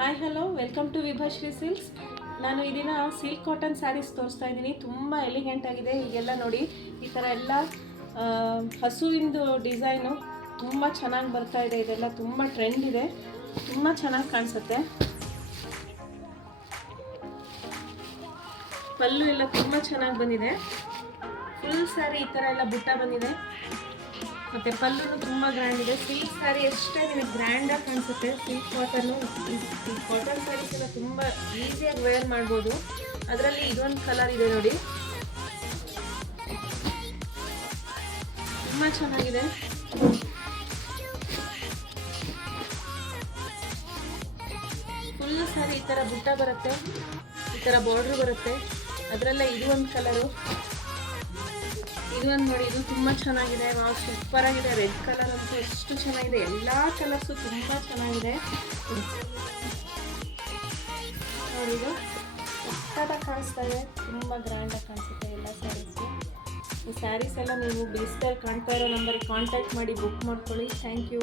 Hi hello welcome to Vibhashree silks. ನಾನು ಈ ದಿನ ಸಿಲ್ಕ್ ಕಾಟನ್ ಸ್ಯಾರೀಸ್ ತೋರಿಸ್ತಾ ಇದ್ದೀನಿ. ತುಂಬ ಎಲಿಗೆಂಟ್ ಆಗಿದೆ. ಈಗೆಲ್ಲ ನೋಡಿ ಈ ಥರ ಎಲ್ಲ ಹಸುವಿಂದು ಡಿಸೈನು ತುಂಬ ಚೆನ್ನಾಗಿ ಬರ್ತಾ ಇದೆ. ಇದೆಲ್ಲ ತುಂಬ ಟ್ರೆಂಡ್ ಇದೆ, ತುಂಬ ಚೆನ್ನಾಗಿ ಕಾಣಿಸುತ್ತೆ. ಪಲ್ಲು ಎಲ್ಲ ತುಂಬ ಚೆನ್ನಾಗಿ ಬಂದಿದೆ. ಫುಲ್ ಸ್ಯಾರಿ ಈ ಥರ ಎಲ್ಲ ಬುಟ್ಟ ಬಂದಿದೆ. ಮತ್ತು ಪಲ್ಲೂ ತುಂಬ ಗ್ರ್ಯಾಂಡ್ ಇದೆ. ಸಿಲ್ಕ್ ಸ್ಯಾರಿ ಎಷ್ಟೇ ನಿಮಗೆ ಗ್ರ್ಯಾಂಡಾಗಿ ಕಾಣಿಸುತ್ತೆ. ಸಿಲ್ಕ್ ಕಾಟನ್ನು, ಈ ಕಾಟನ್ ಸ್ಯಾರೀಸ್ ಎಲ್ಲ ತುಂಬ ಈಸಿಯಾಗಿ ವೇರ್ ಮಾಡ್ಬೋದು. ಅದರಲ್ಲಿ ಇದೊಂದು ಕಲರ್ ಇದೆ ನೋಡಿ, ತುಂಬ ಚೆನ್ನಾಗಿದೆ. ಫುಲ್ ಸ್ಯಾರಿ ಈ ಥರ ಬುಟ್ಟ ಬರುತ್ತೆ, ಈ ಥರ ಬಾರ್ಡ್ರ್ ಬರುತ್ತೆ. ಅದರಲ್ಲೇ ಇದು ಒಂದು ಕಲರು, ಇದು ಒಂದು ನೋಡಿ, ಇದು ತುಂಬ ಚೆನ್ನಾಗಿದೆ. ಸೂಪರ್ ಆಗಿದೆ. ರೆಡ್ ಕಲರ್ ಅಂತೂ ಎಷ್ಟು ಚೆನ್ನಾಗಿದೆ. ಎಲ್ಲ ಕಲರ್ಸು ತುಂಬ ಚೆನ್ನಾಗಿದೆ ನೋಡಿ. ಇದು ಸಕ್ಕತ್ತಾಗಿ ಕಾಣಿಸ್ತಾ ಇದೆ, ತುಂಬ ಗ್ರ್ಯಾಂಡಾಗಿ ಕಾಣಿಸುತ್ತೆ ಎಲ್ಲ ಸ್ಯಾರೀಸು. ಈ ಸ್ಯಾರೀಸ್ ಎಲ್ಲ ನೀವು ಡಿಜಿಟಲ್ ಕಾಣ್ತಾ ಇರೋ ನಂಬರಿಗೆ ಕಾಂಟ್ಯಾಕ್ಟ್ ಮಾಡಿ ಬುಕ್ ಮಾಡ್ಕೊಳ್ಳಿ. Thank you.